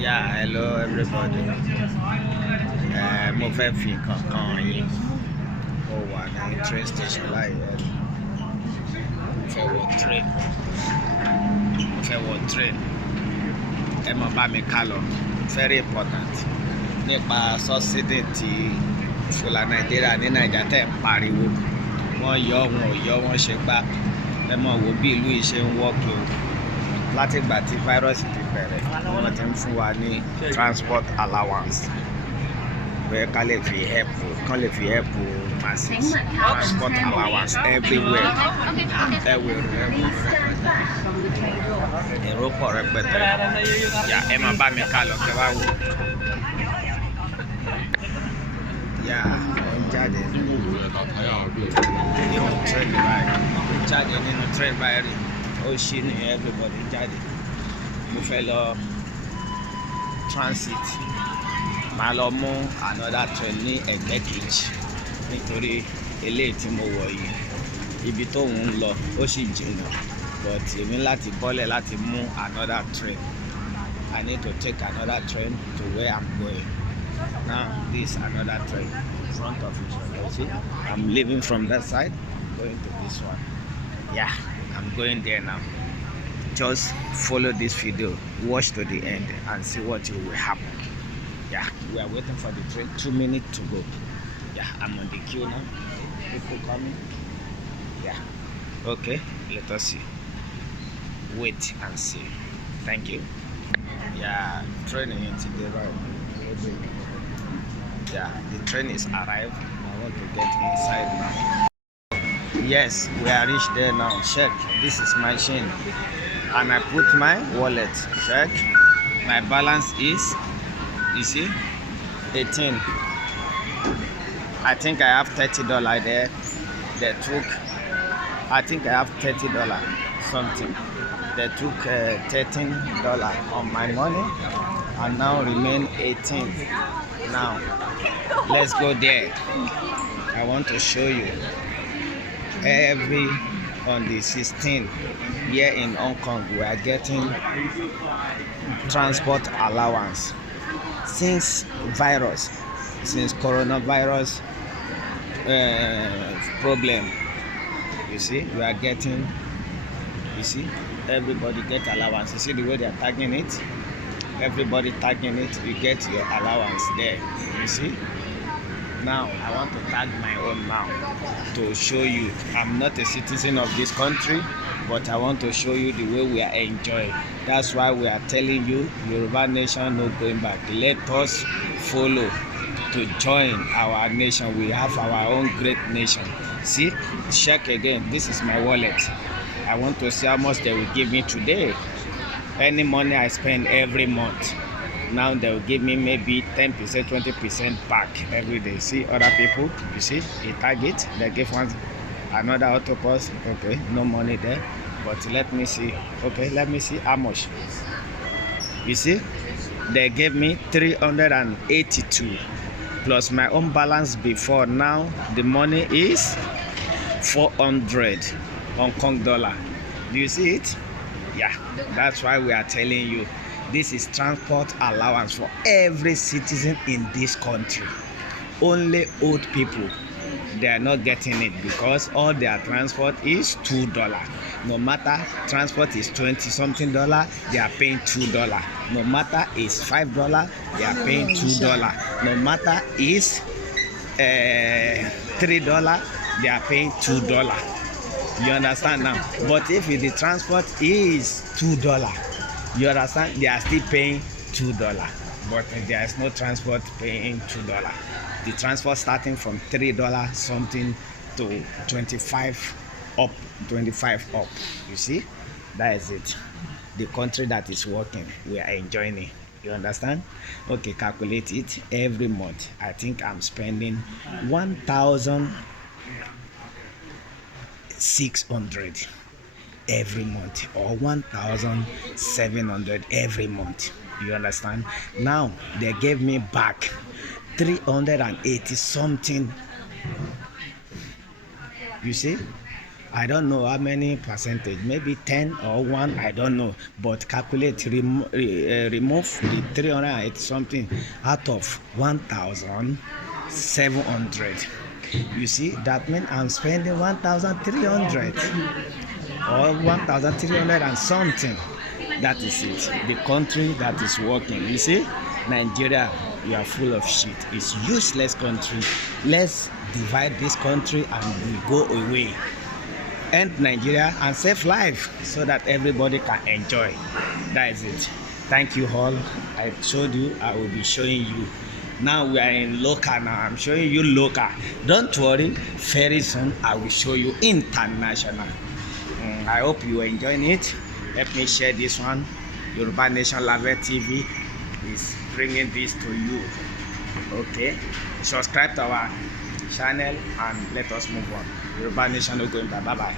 Yeah, hello everybody. Mo fẹ́ fi kankan yín. Mo wà ní train station láìpẹ́. Mo fẹ́ wọ train. Ẹ mọ̀ bá mi ká lọ. Very important. Nípa subsidy tí Fúlà Nàìjíríà ní Nàìjíríà tẹ̀ ń pariwo. Wọ́n yọ wọn ò yọ wọ́n ṣe gbá. Ẹ mọ̀ wo bí ìlú yìí ṣe ń wọ́ọ̀kì o. Látìgbà tí fáírọ́ọ̀sì ti bẹ̀rẹ̀ wọ́n ti ń fún wa ní transport allowance where kán lè fi help masses. Transport allowance everywhere. Èrò pọ̀ rẹpẹtẹ. Ẹ máa bá mi ká lọ kẹ́ wá wò. Ó ń jáde nínú train báyìí. Ó ṣí ni everybody jáde. Mo fẹ́ lọ transit. Màá lọ mú another train ní ẹgbẹ́ kejì nítorí eléyìí tí mo wọ̀ yìí ibi tó ń lọ ó sì jìnnà, but èmi láti bọ́lẹ̀ láti mú another train. I need to take another train to where I'm going. Now this another train in front of each other. You see, I'm leaving from that side, going to this one. I'm going there now. Just follow this video, watch to the end and see what will happen. We are waiting for the train. 2 minutes to go. I'm on the queue now. People coming. Okay, let us see. Wait and see. Thank you. Train is today, right? The train is arrived. I want to get inside now. Yes, we are reached there now. Check, this is my chain and I put my wallet. Check, my balance is, you see, 18. I think I have $30 there. They took, I think I have $30 something. They took $13 on my money and now remain 18. Now let's go there. I want to show you on the 16th here in Hong Kong we are getting transport allowance since coronavirus problem. You see, we are getting, you see, everybody get allowance. You see the way they are tagging it, everybody tagging it, you get your allowance there. You see, now I want to tag my own now to show you I'm not a citizen of this country, but I want to show you the way we are enjoying. That's why we are telling you, Yoruba nation no going back. Let us follow to join our nation. We have our own great nation. See, check again. This is my wallet. I want to see how much they will give me today. Any money I spend every month, now they will give me maybe 10%, 20% back every day. See other people, you see, a target, they give one another autopause. Okay, no money there, but let me see. Okay, let me see how much. You see, they gave me 382 plus my own balance before. Now the money is 400 Hong Kong dollar. Do you see it? That's why we are telling you this is transport allowance for every citizen in this country. Only old people, they are not getting it because all their transport is $2. No matter transport is 20 something dollar, they are paying $2. No matter is $5, they are paying $2. No matter is $3, they are paying $2. You understand now? But if the transport is $2, you understand, they are still paying $2. But there is no transport paying $2. The transport starting from $3 something to 25 up. You see, that is it. The country that is working, we are enjoying it. You understand? Okay, calculate it every month. I think I'm spending 1,600 every month or 1,700 every month. You understand? Now they gave me back 380 something. You see, I don't know how many percentage, maybe 10 or 1, I don't know. But calculate, remove the 308 something out of 1,700. You see, that means I'm spending 1,300 or 1,300 and something. That is it. The country that is working. You see, Nigeria, you are full of shit. It's useless country. Let's divide this country and we go away. End Nigeria and save life so that everybody can enjoy. That is it. Thank you all. I showed you. I will be showing you. Now we are in local now. I'm showing you local. Don't worry. Very soon I will show you international. I hope you are enjoying it. Help me share this one. Yoruba Nation Love TV is bringing this to you. Okay. Subscribe to our channel and let us move on. Yoruba Nation is going. Bye bye.